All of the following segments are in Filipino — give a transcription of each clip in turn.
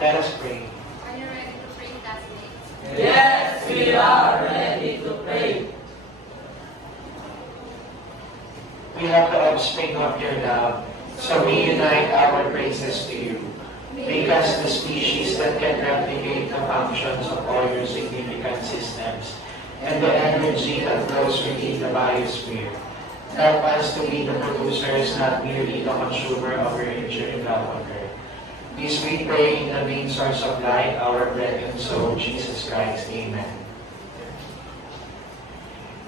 Let us pray. Are you ready to pray, classmates? Yes, we are ready to pray. We have the offspring of your love, so we unite our praises to you. Make us the species that can replicate the functions of all your significant systems and the energy that flows within the biosphere. Help us to be the producers, not merely the consumer of your enduring love on earth. This we pray in the main source of light, our bread and soul, Jesus Christ. Amen.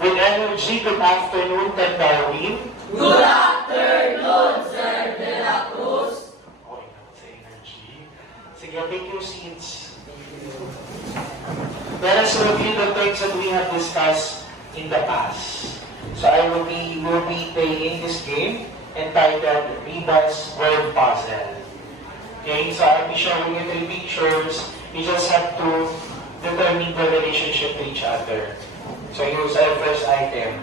With energy, good afternoon, Ted Darwin. Good afternoon, Sir De La Cruz. Okay, sa energy. Sige, take your seats. Let us review the things that we have discussed in the past. So will be playing this game entitled Riba's Word Puzzle. Okay, so I'll be showing you 3 pictures. You just have to determine the relationship to each other. So here's our first item.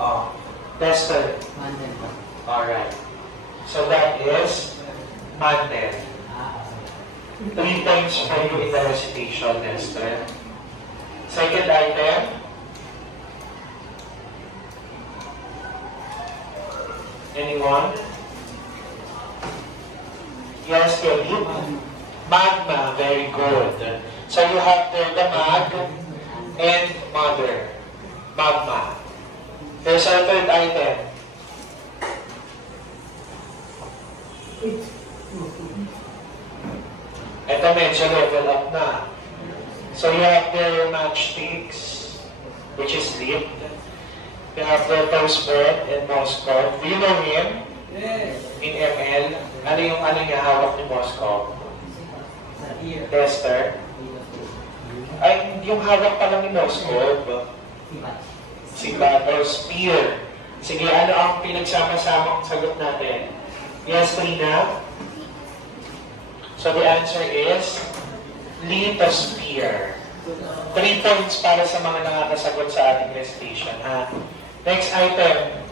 Oh, tester. Alright. So that is mantel. 3 points for you in the recitation, tester. Second item. Anyone? Yes, Kelly? Magma, very good. So you have there the mag and mother. Magma. There's our third item. Ito medyo level up na. So you have their matchsticks, which is lit. You have their toast bread and Moscow. Do you know him? Yes. In ML? Ano niya hawak ni Moscow? Tester? Ay, yung hawak pa lang ni Moscow. Sibat or spear. Sige, ano ang pinagsama-samang sagot natin? Yes, Trina? So the answer is lithosphere. 3 points para sa mga nakakasagot sa ating recitation. Ha? Next item.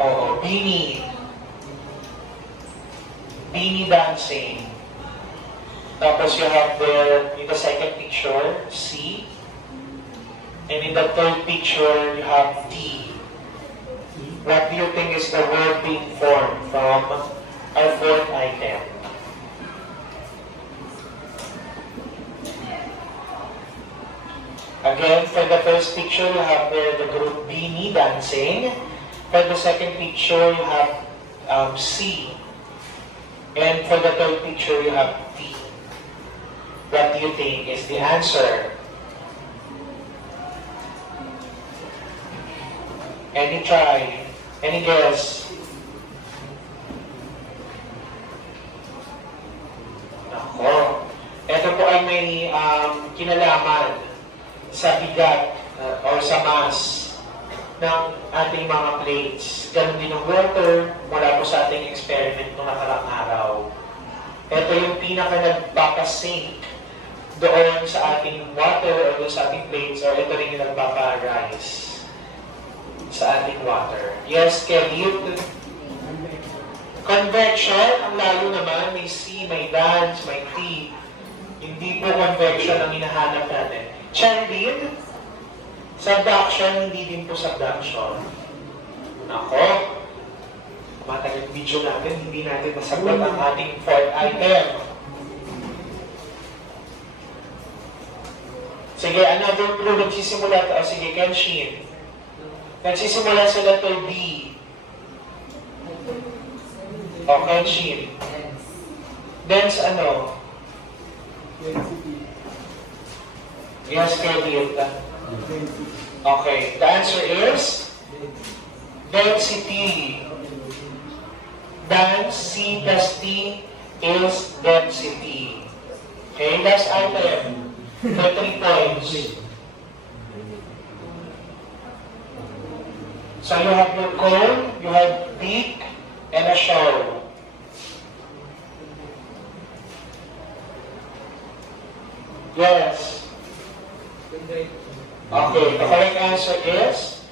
Oo, beanie. Beanie dancing. Tapos you have there, in the second picture, C. And in the third picture, you have D. What do you think is the word being formed from our fourth item? Again, for the first picture, you have there the group beanie dancing. For the second picture, you have C. And for the third picture, you have D. What do you think is the answer? Any try? Any guess? Nako. Ito po ay may kinalaman sa bigat or sa mass ng ating mga plates. Ganun din ng water mula po sa ating experiment noong nakarang araw. Ito yung pinaka nagpapasink doon sa ating water o doon sa ating plates or ito rin yung nagpapa-rise sa ating water. Yes, Kelly. Convection, ang lalo naman, may C, may dance, may T. Hindi po convection ang hinahanap natin. Charlene, subduction, hindi din po subduction. Nako, matagal video natin, hindi natin masagot ang ating fourth item. Sige, another clue, nagsisimula ito. Sige, Kenshin. Nagsisimula sa letter B. O, Kenshin. Dance ano? Yes, Kelly. Okay, the answer is density. Dance, C plus T is density. Okay, last item. For 3 points. So you have your cone, you have beak, and a shell. Yes. Okay, the correct answer is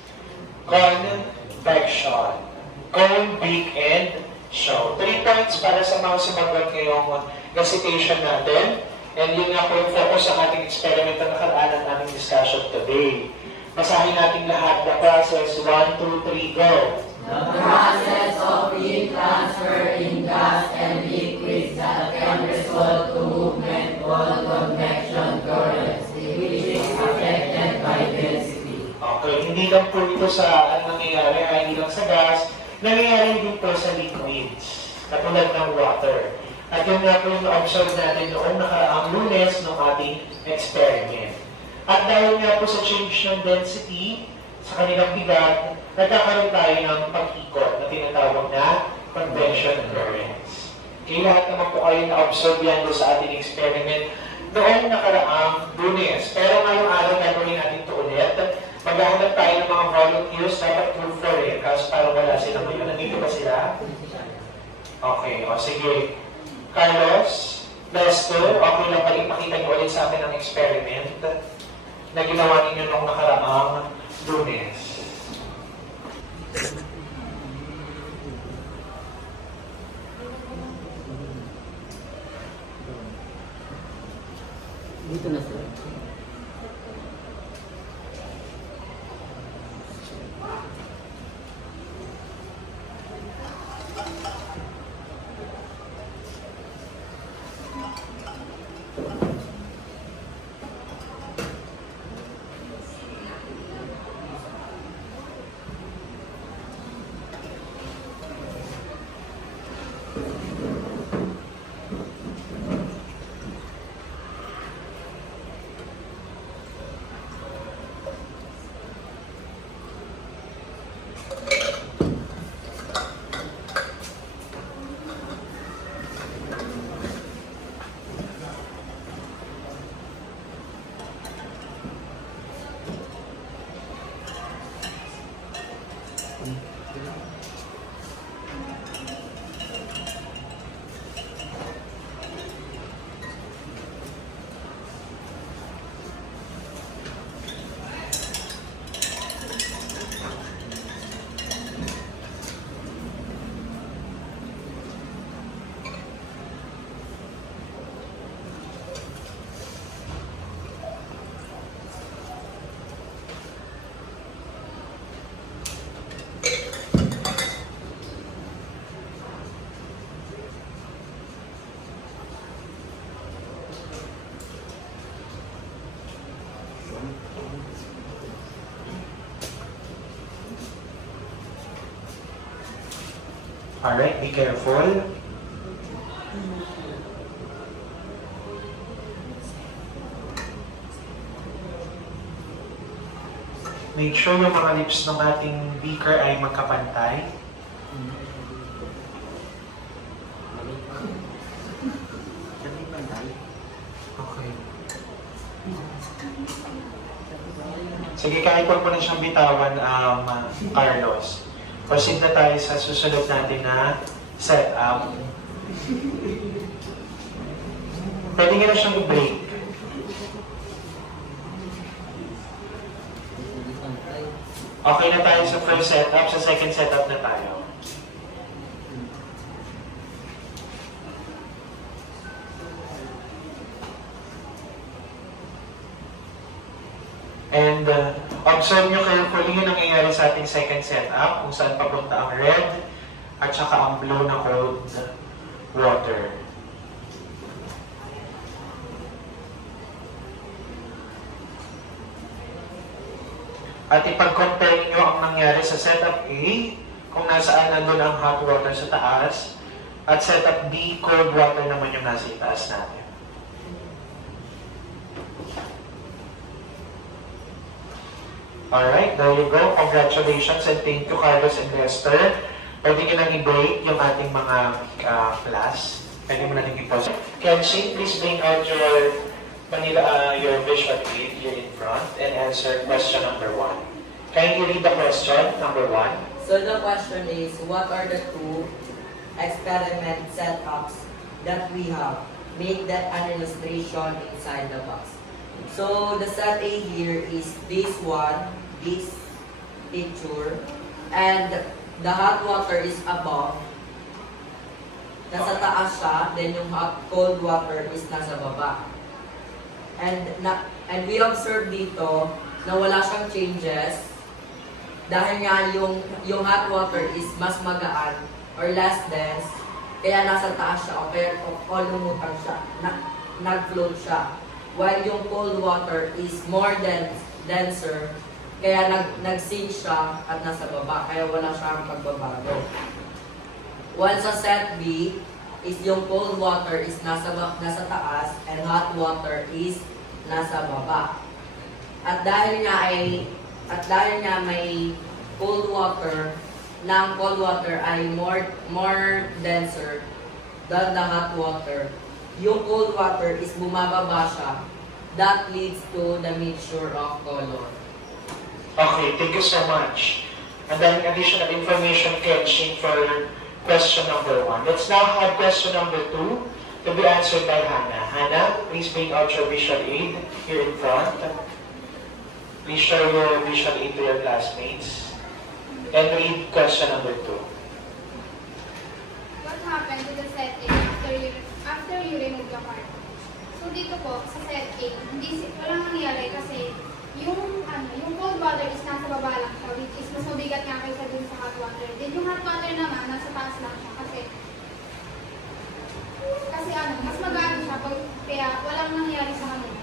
convection. Cone, bake, and show. 3 points para sa mga sumagot ngayong recitation natin. And yun nga po yung focus ng ating experiment na nakaraan ng aming discussion today. Basahin natin lahat. The process, 1, 2, 3, go! The process of heat transfer in gas and liquids that can result to movement called convection currents, which is affected by density. Okay, hindi lang po ito sa ang nangyayari, hindi lang sa gas, nangyayari din po sa liquids, katulad ng water. At yun nga po yung na-observe natin noong nakaraang Lunes ng ating experiment. At dahil nga po sa change ng density sa kanilang bigat, nagkakaroon tayo ng pag-ikot na tinatawag na convection currents. Kaya lahat naman po kayo na-observe yan doon sa ating experiment noong nakaraang Lunes. Pero ngayong araw gagawin natin ito ulit. Maghahanap tayo ng mga volunteers, dapat proof for it, kasi parang wala sila ngayon. Nandito ba sila? Okay, o sige. Carlos, Lester, okay lang ba ipakita niyo ulit sa akin ang experiment na ginawa ninyo nung nakaraang Lunes? Dito na sir. Alright, be careful. Make sure yung mga lips ng ating beaker ay magkapantay. Okay. Sige, kahit huwag mo na siyang bitawan, Carlos. Proceed na tayo sa susunod natin na setup. Pwede nga na siyang i-break. Okay na tayo sa first setup, sa second setup na tayo. And observe nyo carefully yung nangyayari sa ating second setup, kung saan papunta ang red at saka ang blue na cold water. At ipag-compare nyo ang nangyari sa setup A, kung nasaan nandun ang hot water sa taas, at setup B, cold water naman yung nasa itaas natin. Alright, there you go. Congratulations and thank you, Carlos and Lester. Pwede nyo nang i-break yung ating mga class. Pwede mo nang i-pause. Kenshi, please bring out your your visual aid here in front and answer question number 1. Can you read the question, number 1? So the question is, what are the two experiment setups that we have? Make that an illustration inside the box. So the set A here is this one, this picture, and the hot water is above. Nasa taas siya, then yung cold water is nasa baba. And we observe dito na wala siyang changes dahil nga yung hot water is mas magaan or less dense, kaya nasa taas siya o lumutang siya, nag-float siya. While yung cold water is more denser, kaya nag-sink siya at nasa baba, kaya wala siyang pagbabago. While sa set B, is yung cold water is nasa taas and hot water is nasa baba. At dahil nga may cold water, na ang cold water ay more denser than the hot water, yung cold water is bumababa siya. That leads to the mixture of color. Okay, thank you so much. And then additional information Kenshin for question number 1. Let's now have question number 2 to be answered by Hannah. Hannah, please bring out your visual aid here in front. Please show your visual aid to your classmates. And read question number 2. What happened to the set A after you remove the card? So dito po, sa set A, walang nangyari kasi yung cold water is nasa baba lang siya, which is mas mabigat nga kaysa dun sa hot water. Then yung hot water naman, nasa taas lang siya kasi mas magaan siya, kaya walang nangyari sa kanila.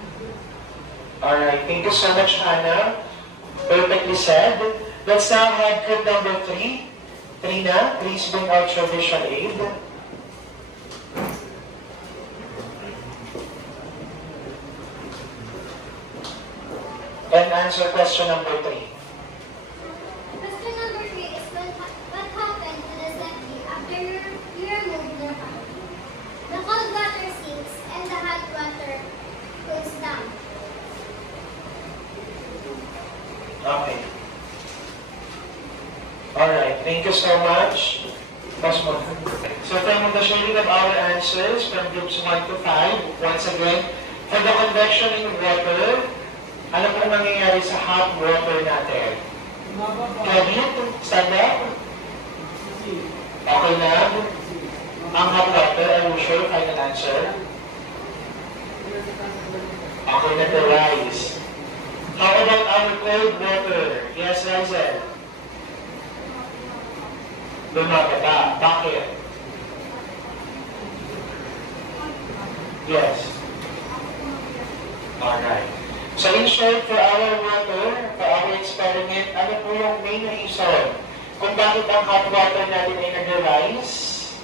Alright, thank you so much, Hannah. Perfectly said. Let's now have group number 3. Trina, please bring out your visual aid. And answer question number 3. Question number 3 is what happened to the set B after you remove the hot? The cold water sinks and the hot water cools down. Okay. Alright, thank you so much. So from the sharing of our answers from groups 1 to 5, once again, for the convection in water, ano pong nangyayari sa hot water natin? Kevin, stand up. Okay na? Ang hot water, are you sure? Final answer? Okay na to rise. How about our cold water? Yes, Rizel. Bumababa. Bakit? Yes. Alright. So in short, for our water, for our experiment, ano po yung main reason kung bakit ang hot water natin ay nag-rise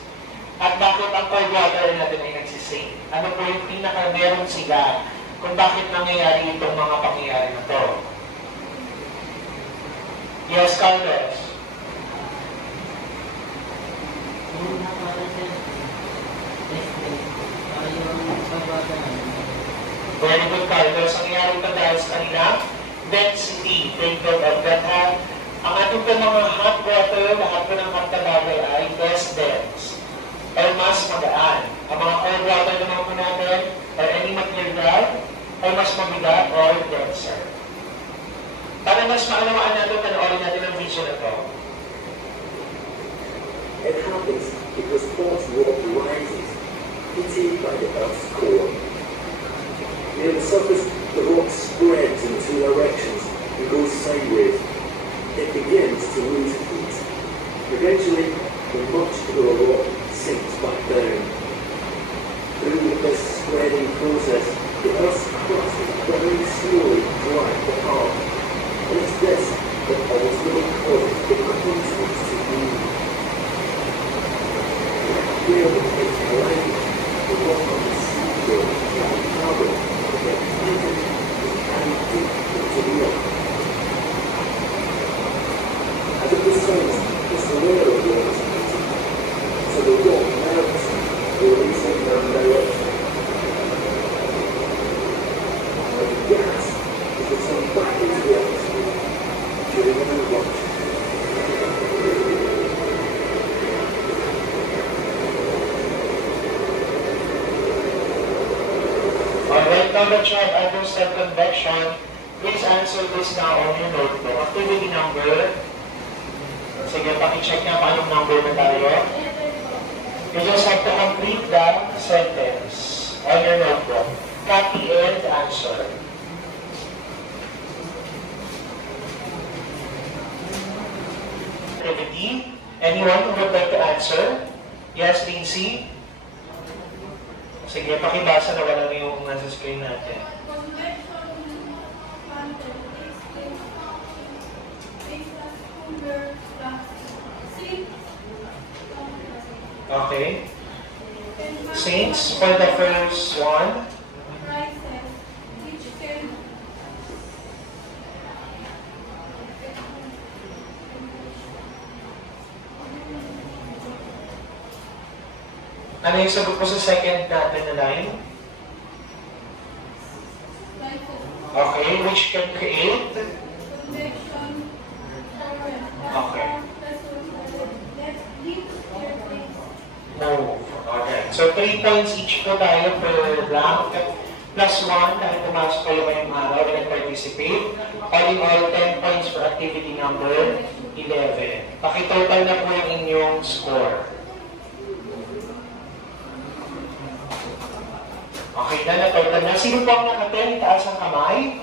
at bakit ang cold water natin ay nagsisink? Ano po yung pinaka-meron sila kung bakit nangyayari itong mga pangyayari na to? Yes, Carlos. Very good, Carlos. Ang nangyari pa dahil sa kanila, density. Take note of that, ha? Ang ating po mga hot water, lahat po ng hot na bagay ay less dense or mas magaan. Ang mga cold water naman po natin or any material ay mas mabigat or denser. Para mas maunawaan natin, panoorin natin ang video na to. It happens because hot rock rises, heated by the Earth's core. Near the surface, the rock spreads in two directions and goes sideways. It begins to lose heat. Eventually, the much cooler rock sinks back down. Through this spreading process, the Earth's crust is very slowly dragged apart. And it's this that ultimately causes the continents to move. Where the takes alive, the rock on the seafloor and the carbon that gets tightened is carried deep into the earth. As it descends, this layer of rock is heated, so the rock melts, releasing down direction. Now the gas is returned back into the atmosphere during an eruption. Alright, now that you have toasted convection, please answer this now on your notebook. Activity number. Sige, pakicheck nga pa anong number na tayo. You just have to complete the sentence on your notebook. Copy and answer. Activity. Anyone who would like to answer? Yes, Lindsay? Sige, pakibasa na wala na yung nasa screen natin. Okay. Saints, for the first one. Ano yung sagot ko sa second natin na line? Okay, which can create? Okay. Move. Okay. So 3 points each po tayo per blank. Plus 1 dahil pumasok kayo ngayong araw na nag-participate. All in all, 10 points for activity number 11. Pakitotal na po yung inyong score. Okay na, natotal na. Sino po ang naka-10? Taas ang kamay.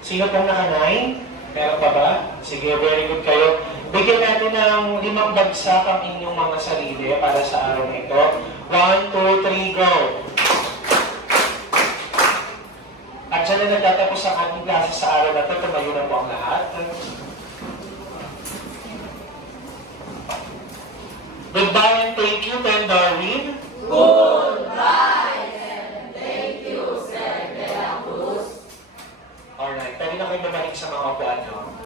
Sino pong naka-9? Meron pa ba? Sige, very good kayo. Bigyan natin ng 5 bagsak ang inyong mga sarili para sa araw na ito. 1, 2, 3, go! At dyan na nagtatapos ang ating klase sa araw na ito. Tumayo na po ang lahat. Goodbye and thank you, Ben Darwin. Goodbye and thank you, Sir De La Cruz. Alright, pwede na kayo babalik sa mga upuan nyo.